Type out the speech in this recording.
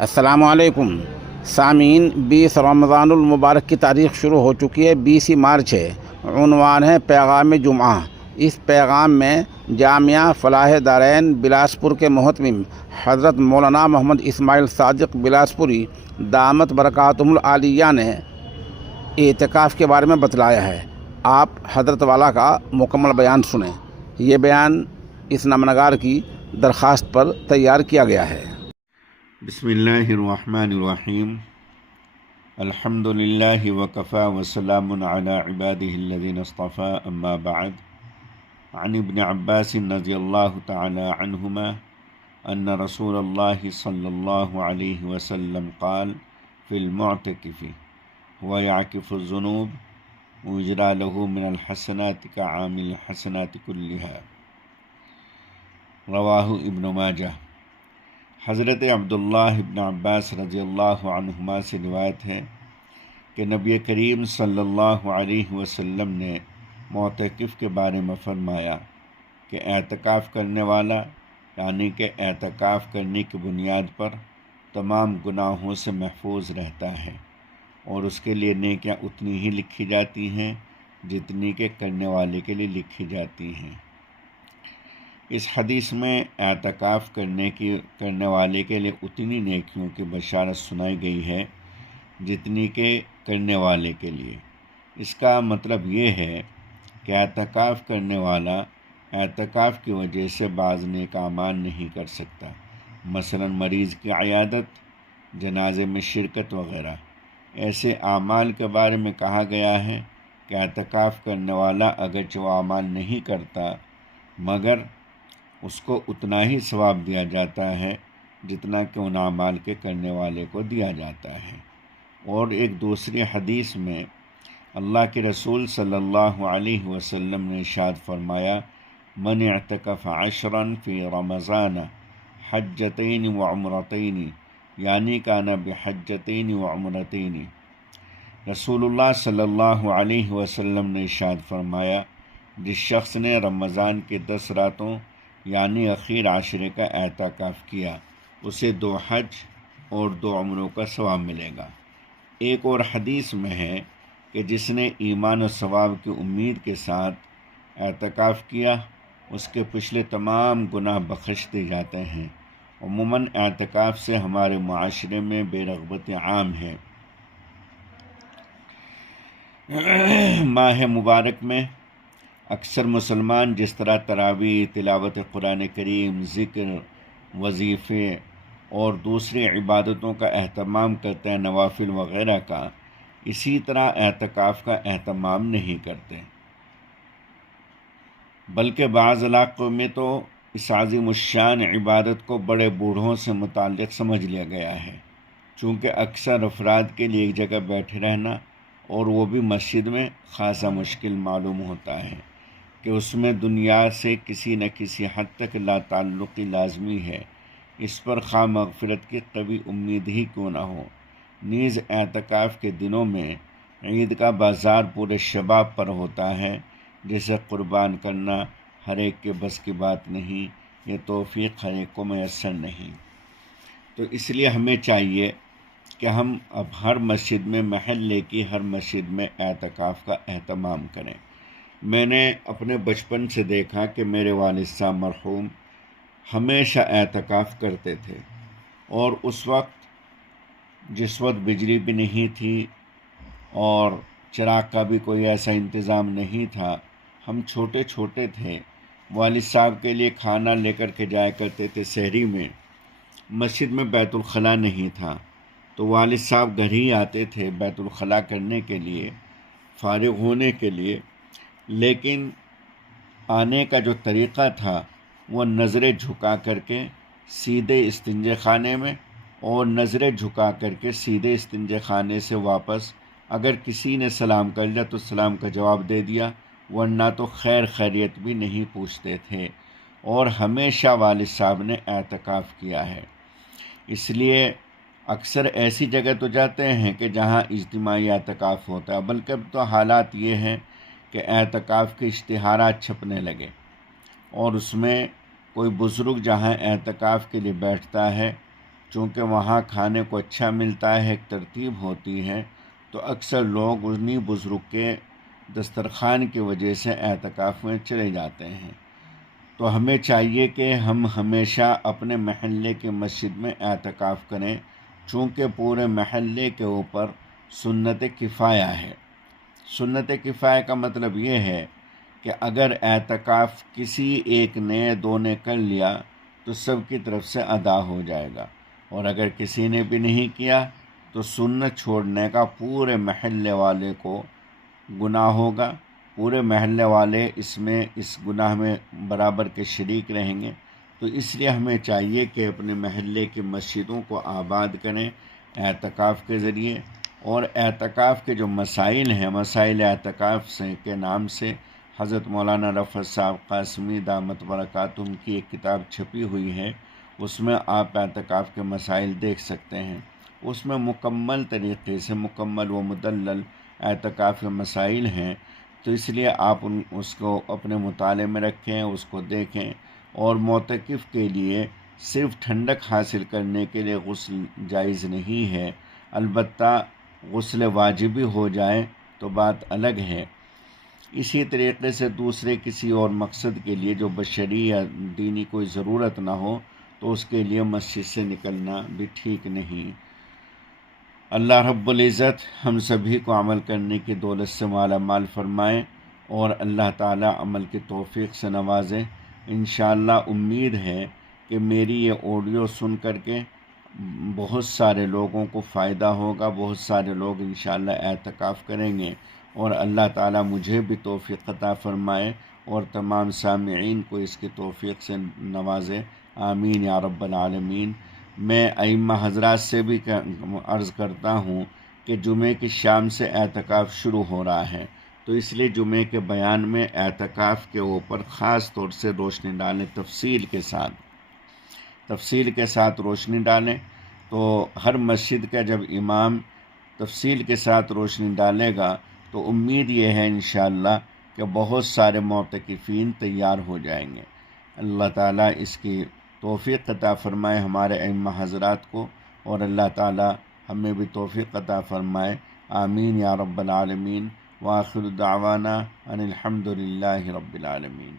السلام علیکم سامعین، 20 رمضان المبارک کی تاریخ شروع ہو چکی ہے۔ 20 مارچ ہے۔ عنوان ہے پیغام جمعہ۔ اس پیغام میں جامعہ فلاح دارین بلاسپور کے محتمم حضرت مولانا محمد اسماعیل صادق بلاسپوری دامت برکاتہم العالیہ نے اعتکاف کے بارے میں بتلایا ہے۔ آپ حضرت والا کا مکمل بیان سنیں۔ یہ بیان اس نامنگار کی درخواست پر تیار کیا گیا ہے۔ بسم اللہ الرحمن الرحیم۔ الحمد للہ وکفی وسلام علی عبادہ الذین اصطفی، اما بعد۔ عن ابن عباس رضی اللہ تعالی عنہما ان رسول اللہ صلی اللہ علیہ وسلم قال فی المعتکف هو یعکف الذنوب ویجری لہ من الحسنات کعامل الحسنات کلها، رواہ ابن ماجہ۔ حضرت عبداللہ ابن عباس رضی اللہ عنہما سے روایت ہے کہ نبی کریم صلی اللہ علیہ وسلم نے معتکف کے بارے میں فرمایا کہ اعتکاف کرنے والا، یعنی کہ اعتکاف کرنے کی بنیاد پر تمام گناہوں سے محفوظ رہتا ہے، اور اس کے لیے نیکیاں اتنی ہی لکھی جاتی ہیں جتنی کہ کرنے والے کے لیے لکھی جاتی ہیں۔ اس حدیث میں اعتکاف کرنے والے کے لیے اتنی نیکیوں کی بشارت سنائی گئی ہے جتنی کہ کرنے والے کے لیے۔ اس کا مطلب یہ ہے کہ اعتکاف کرنے والا اعتکاف کی وجہ سے بعض نیک اعمال نہیں کر سکتا، مثلا مریض کی عیادت، جنازے میں شرکت وغیرہ۔ ایسے اعمال کے بارے میں کہا گیا ہے کہ اعتکاف کرنے والا اگرچہ وہ اعمال نہیں کرتا مگر اس کو اتنا ہی ثواب دیا جاتا ہے جتنا کہ ان اعمال کے کرنے والے کو دیا جاتا ہے۔ اور ایک دوسری حدیث میں اللہ کے رسول صلی اللہ علیہ وسلم نے ارشاد فرمایا، من اعتکف عشرا فی رمضان حجتین وعمرتین یعنی کان بحجتین وعمرتین۔ رسول اللہ صلی اللہ علیہ وسلم نے ارشاد فرمایا، جس شخص نے رمضان کے 10 راتوں یعنی اخیر عشرے کا اعتکاف کیا، اسے 2 حج اور 2 عمروں کا ثواب ملے گا۔ ایک اور حدیث میں ہے کہ جس نے ایمان و ثواب کی امید کے ساتھ اعتکاف کیا، اس کے پچھلے تمام گناہ بخش دیے جاتے ہیں۔ عموماً اعتکاف سے ہمارے معاشرے میں بے رغبت عام ہے۔ ماہ مبارک میں اکثر مسلمان جس طرح تراویح، تلاوت قرآن کریم، ذکر، وظیفے اور دوسری عبادتوں کا اہتمام کرتے ہیں، نوافل وغیرہ کا، اسی طرح اعتکاف کا اہتمام نہیں کرتے، بلکہ بعض علاقوں میں تو اس عظیم الشان عبادت کو بڑے بوڑھوں سے متعلق سمجھ لیا گیا ہے، چونکہ اکثر افراد کے لیے ایک جگہ بیٹھے رہنا اور وہ بھی مسجد میں خاصا مشکل معلوم ہوتا ہے کہ اس میں دنیا سے کسی نہ کسی حد تک لا تعلقی لازمی ہے، اس پر خواہ مغفرت کی قوی امید ہی کیوں نہ ہو۔ نیز اعتکاف کے دنوں میں عید کا بازار پورے شباب پر ہوتا ہے، جسے قربان کرنا ہر ایک کے بس کی بات نہیں، یہ توفیق ہر ایک کو میسر نہیں۔ تو اس لیے ہمیں چاہیے کہ ہم اب ہر مسجد میں، محلے کی ہر مسجد میں اعتکاف کا اہتمام کریں۔ میں نے اپنے بچپن سے دیکھا کہ میرے والد صاحب مرحوم ہمیشہ اعتکاف کرتے تھے، اور اس وقت جس وقت بجلی بھی نہیں تھی اور چراغ کا بھی کوئی ایسا انتظام نہیں تھا، ہم چھوٹے چھوٹے تھے، والد صاحب کے لیے کھانا لے کر کے جایا کرتے تھے سحری میں۔ مسجد میں بیت الخلاء نہیں تھا تو والد صاحب گھر ہی آتے تھے بیت الخلاء کرنے کے لیے، فارغ ہونے کے لیے، لیکن آنے کا جو طریقہ تھا وہ نظریں جھکا کر کے سیدھے استنجے خانے میں، اور نظریں جھکا کر کے سیدھے استنجے خانے سے واپس، اگر کسی نے سلام کر لیا تو سلام کا جواب دے دیا، ورنہ تو خیر خیریت بھی نہیں پوچھتے تھے۔ اور ہمیشہ والد صاحب نے اعتکاف کیا ہے، اس لیے اکثر ایسی جگہ تو جاتے ہیں کہ جہاں اجتماعی اعتکاف ہوتا ہے، بلکہ اب تو حالات یہ ہیں کہ اعتکاف کے اشتہارات چھپنے لگے، اور اس میں کوئی بزرگ جہاں اعتکاف کے لیے بیٹھتا ہے چونکہ وہاں کھانے کو اچھا ملتا ہے، ایک ترتیب ہوتی ہے، تو اکثر لوگ انہی بزرگ کے دسترخوان کی وجہ سے اعتکاف میں چلے جاتے ہیں۔ تو ہمیں چاہیے کہ ہم ہمیشہ اپنے محلے کی مسجد میں اعتکاف کریں، چونکہ پورے محلے کے اوپر سنت کفایہ ہے۔ سنت کفایہ کا مطلب یہ ہے کہ اگر اعتکاف کسی ایک نے، دو نے کر لیا تو سب کی طرف سے ادا ہو جائے گا، اور اگر کسی نے بھی نہیں کیا تو سنت چھوڑنے کا پورے محلے والے کو گناہ ہوگا، پورے محلے والے اس گناہ میں برابر کے شریک رہیں گے۔ تو اس لیے ہمیں چاہیے کہ اپنے محلے کی مسجدوں کو آباد کریں اعتکاف کے ذریعے، اور اعتکاف کے جو مسائل ہیں، مسائل اعتکاف کے نام سے حضرت مولانا رفعت صاحب قاسمی دامت برکاتہم کی ایک کتاب چھپی ہوئی ہے، اس میں آپ اعتکاف کے مسائل دیکھ سکتے ہیں۔ اس میں مکمل طریقے سے مکمل و مدلل اعتکاف کے مسائل ہیں، تو اس لیے آپ اس کو اپنے مطالعے میں رکھیں، اس کو دیکھیں۔ اور معتکف کے لیے صرف ٹھنڈک حاصل کرنے کے لیے غسل جائز نہیں ہے، البتہ غسل واجبی ہو جائے تو بات الگ ہے۔ اسی طریقے سے دوسرے کسی اور مقصد کے لیے جو بشری یا دینی کوئی ضرورت نہ ہو تو اس کے لیے مسجد سے نکلنا بھی ٹھیک نہیں۔ اللہ رب العزت ہم سبھی کو عمل کرنے کی دولت سے مالا مال فرمائے، اور اللہ تعالیٰ عمل کی توفیق سے نوازے۔ انشاءاللہ امید ہے کہ میری یہ آڈیو سن کر کے بہت سارے لوگوں کو فائدہ ہوگا، بہت سارے لوگ انشاءاللہ اعتکاف کریں گے، اور اللہ تعالیٰ مجھے بھی توفیق عطا فرمائے اور تمام سامعین کو اس کی توفیق سے نوازے، آمین یا رب العالمین۔ میں ائمہ حضرات سے بھی عرض کرتا ہوں کہ جمعے کی شام سے اعتکاف شروع ہو رہا ہے، تو اس لیے جمعے کے بیان میں اعتکاف کے اوپر خاص طور سے روشنی ڈالیں، تفصیل کے ساتھ روشنی ڈالیں۔ تو ہر مسجد کا جب امام تفصیل کے ساتھ روشنی ڈالے گا تو امید یہ ہے انشاءاللہ کہ بہت سارے معتکفین تیار ہو جائیں گے۔ اللہ تعالیٰ اس کی توفیق عطا فرمائے ہمارے ائمہ حضرات کو، اور اللہ تعالیٰ ہمیں بھی توفیق عطا فرمائے، آمین یا رب العالمین۔ وآخر دعوانا ان الحمد للہ رب العالمین۔